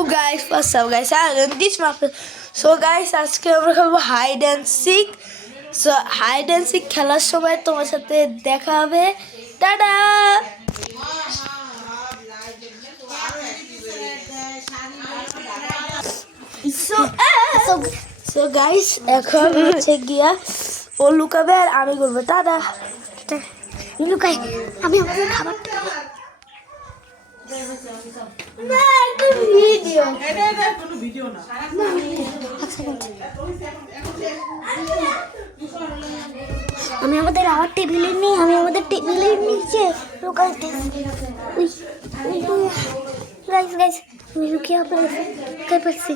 guys, what's up guys? And this map. So guys, আজকে আমরা খেলবো hide and seek. So hide and seek খেলার সময় তোমার সাথে দেখা হবে। টাটা। সো গাইস, এখন হচ্ছে গিয়া ও লুকাবে আর আমি করবো। টাটা। লুকাই আমি আমাদের খাবার আমি আমাদের আবার টেবিলের নিয়ে আমি আমাদের টেবিলের নিচে লুকাইতে গাইস গাইস আমি লুকিয়ে পারছি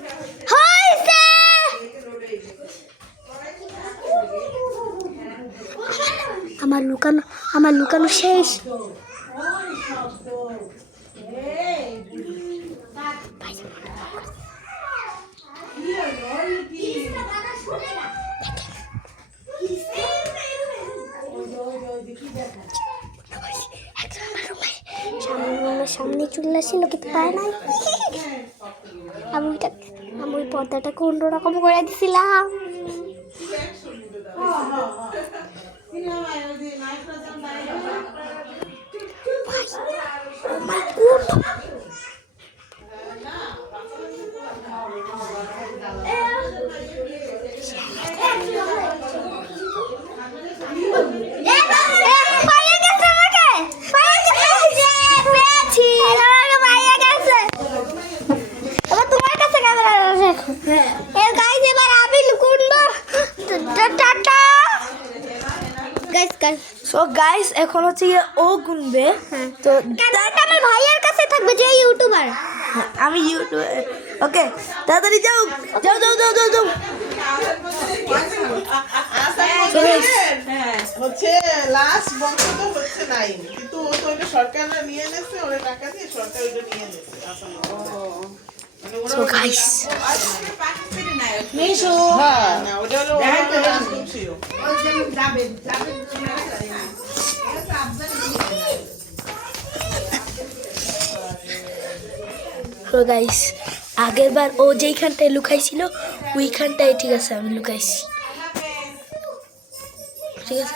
আমার লুকানো শেষ। সামনে চলে আসছিল কিন্তু পায় নাই। আমি ওই পর্দাটাকে অন্যরকম করে দিছিলাম। সো গাইস, এখন হচ্ছে ও গুনবে। তো আমার ভাইয়ের কাছে থাকবে যে ইউটিউবার। আমি ইউটিউবার। ওকে, তাড়াতাড়ি যাও যাও যাও যাও যাও যাও। হচ্ছে লাস্ট বন্ধ তো হচ্ছে নাই, কিন্তু ও তো ওইটা সরকাররা নিয়ে নেছে, ওরা টাকা দিয়ে সরকার ওইটা নিয়ে নেছে। সো গাইস, না ওটা হলো সো গাইস, আগের বার ও যেইখানটায় লুকাইছিল ওইখানটায় ঠিক আছে আমি লুকাইছি। ঠিক আছে,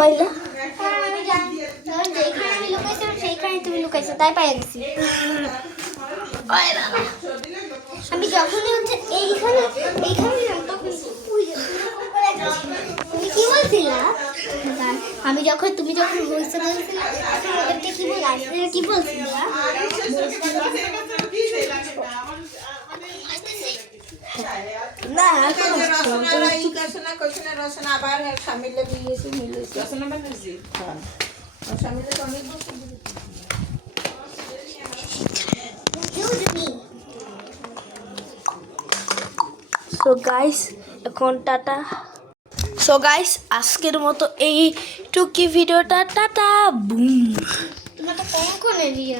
পাইলা তুমি লুকাইছো তাই পাই গেছি। আমি যখনই হচ্ছে এইখানে কি বলছিলা? আমি যখন তুমি যখন হইছে বলছিলা ওদেরকে কি বল আসলে কি বলছিলা? না রচনা আবার সামিলে দিয়েছে মিলেছে রচনা ব্যানার্জি। হ্যাঁ, সামিলে তো অনেক বছর। সো গাইস, এখন টাটা। সো গাইস, আজকের মতো এইটুকি ভিডিওটা। Tata, broom. তোমাকে কখন এলিয়ে